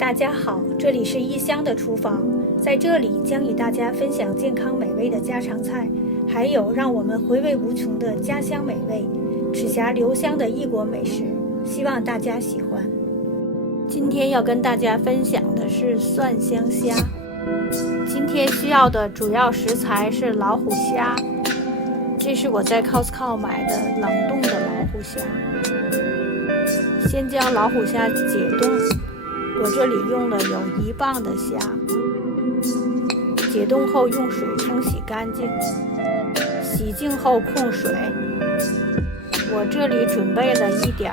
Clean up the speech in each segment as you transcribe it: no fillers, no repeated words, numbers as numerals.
大家好，这里是异乡的厨房，在这里将与大家分享健康美味的家常菜，还有让我们回味无穷的家乡美味，齿颊留香的异国美食，希望大家喜欢。今天要跟大家分享的是蒜香虾。今天需要的主要食材是老虎虾，这是我在 Costco 买的冷冻的老虎虾。先将老虎虾解冻，我这里用了有1磅的虾，解冻后用水冲洗干净，洗净后控水。我这里准备了一点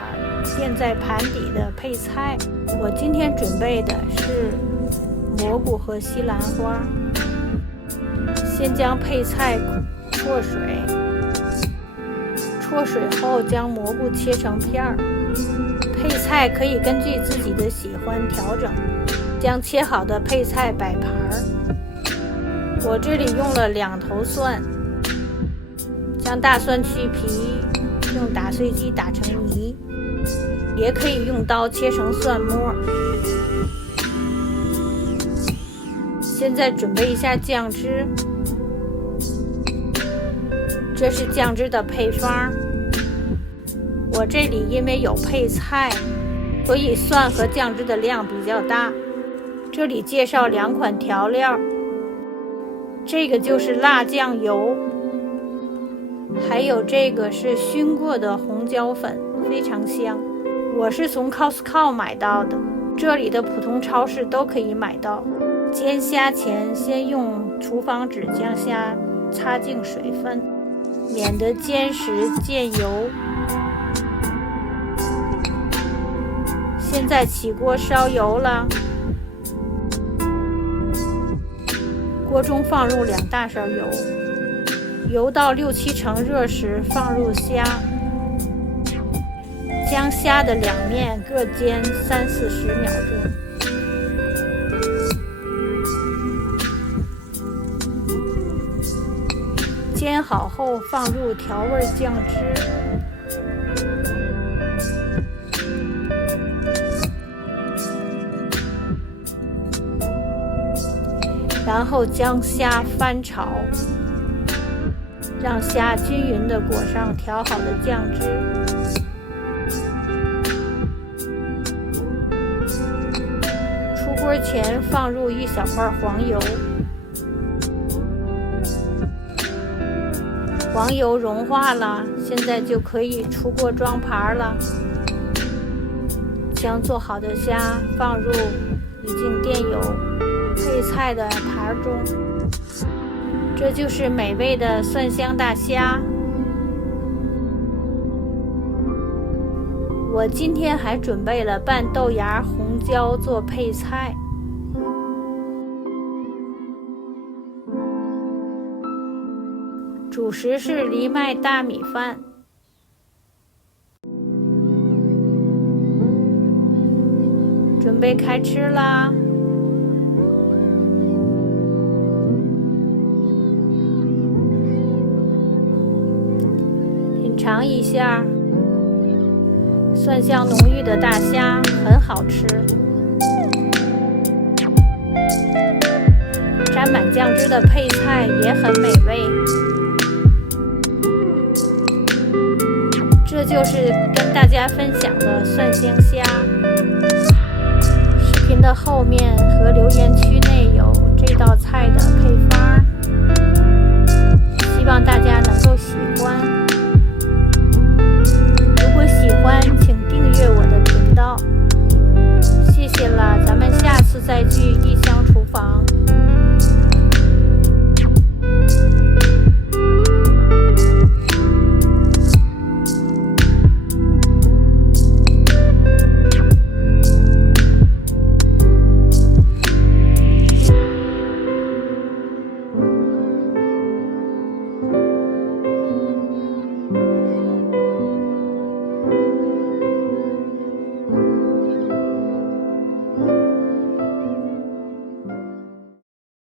垫在盘底的配菜，我今天准备的是蘑菇和西兰花。先将配菜焯水，焯水后将蘑菇切成片儿。配菜可以根据自己的喜欢调整，将切好的配菜摆盘儿。我这里用了2头蒜，将大蒜去皮，用打碎机打成泥，也可以用刀切成蒜末。现在准备一下酱汁，这是酱汁的配方。我这里因为有配菜，所以蒜和酱汁的量比较大。这里介绍2款调料，这个就是辣酱油，还有这个是熏过的红椒粉，非常香。我是从 Costco 买到的，这里的普通超市都可以买到。煎虾前先用厨房纸将虾擦净水分，免得煎时溅油。现在起锅烧油了，锅中放入2大勺油，油到6-7成热时放入虾，将虾的2面各煎30-40秒钟。煎好后放入调味酱汁，然后将虾翻炒，让虾均匀地裹上调好的酱汁。出锅前放入1小块黄油，黄油融化了，现在就可以出锅装盘了。将做好的虾放入已经垫有配菜的盘中，这就是美味的蒜香大虾。我今天还准备了拌豆芽、红椒做配菜。主食是藜麦大米饭。准备开吃啦！品尝一下，蒜香浓郁的大虾很好吃，沾满酱汁的配菜也很美味。这就是跟大家分享的蒜香虾。视频的后面和留言区内有这道菜的配方。